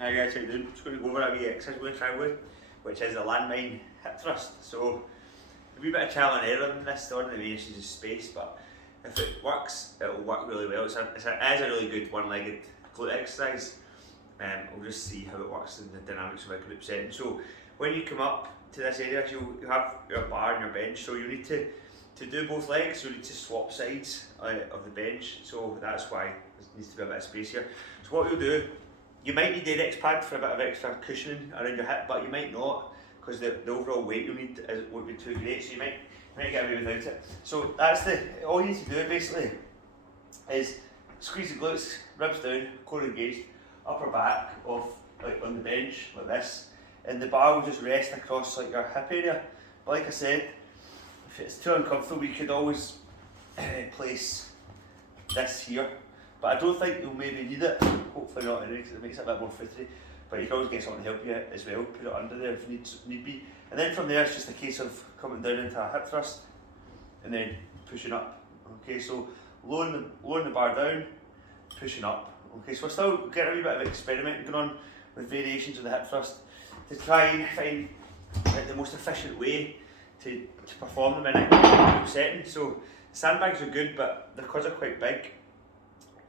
I guess I'm just going to go over a wee exercise we're going to try with, which is the landmine hip thrust. So a wee bit of trial and error in this, the only variation is space, but if it works, it will work really well. It is a really good one-legged glute exercise. We'll just see how it works in the dynamics of a group setting. So when you come up to this area, you'll have your bar and your bench, so you need to do both legs, you need to swap sides of the bench, so that's why there needs to be a bit of space here. So what you'll do, you might need the X pad for a bit of extra cushioning around your hip, but you might not, because the overall weight you'll need won't be too great, so you might get away without it. So that's all you need to do basically is squeeze the glutes, ribs down, core engaged, upper back off like on the bench like this, and the bar will just rest across like your hip area. But like I said, if it's too uncomfortable, you could always place this here, but I don't think you'll maybe need it. Hopefully not, anyway, because it makes it a bit more footery. But you can always get something to help you as well. Put it under there if need be, and then from there it's just a case of coming down into a hip thrust and then pushing up. Okay, so lowering the bar down, pushing up. Okay, so we're still getting a wee bit of experimenting going on with variations of the hip thrust to try and find the most efficient way to perform them in a group setting. So sandbags are good, but because they're quite big,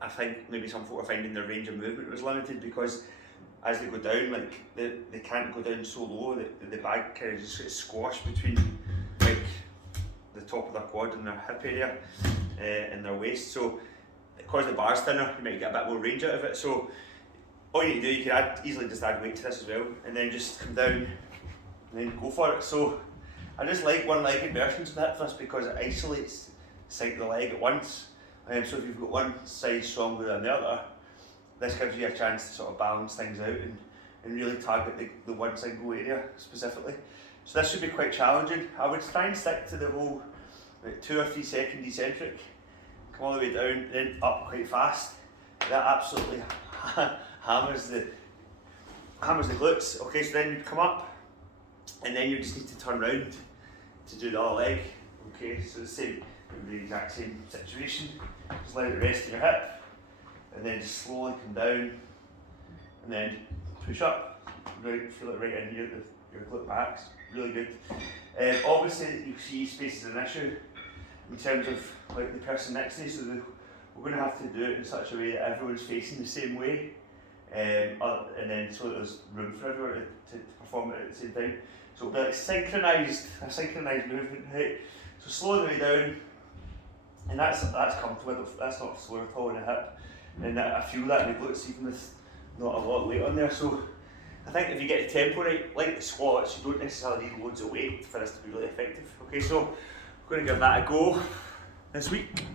I think maybe some folk are finding their range of movement was limited, because as they go down, like they can't go down so low, the bag kind of just gets squashed between like the top of their quad and their hip area and their waist. So because the bar's thinner, you might get a bit more range out of it. So all you need to do, you can easily just add weight to this as well, and then just come down and then go for it. So I just like one-legged versions of the hip thrust because it isolates the side of the leg at once. So if you've got one side stronger than the other, this gives you a chance to sort of balance things out and really target the one single area specifically. So this should be quite challenging. I would try and stick to the whole like 2 or 3 second eccentric, come all the way down, then up quite fast. That absolutely hammers the glutes. Okay, so then you come up, and then you just need to turn around to do the other leg. Okay, so the exact same situation. Just let it rest in your hip, and then just slowly come down, and then push up. Right, feel it right in here, your glute max. Really good. Obviously, you see space is an issue in terms of like the person next to you, so we're going to have to do it in such a way that everyone's facing the same way, and then so that there's room for everyone to perform it at the same time. So it'll be like a synchronized movement, right? So slow the way down, and that's comfortable. That's not slow at all in the hip, and I feel that in the glutes even with not a lot of weight on there. So I think if you get the tempo right, like the squats, you don't necessarily need loads of weight for this to be really effective. Okay, so we're going to give that a go this week.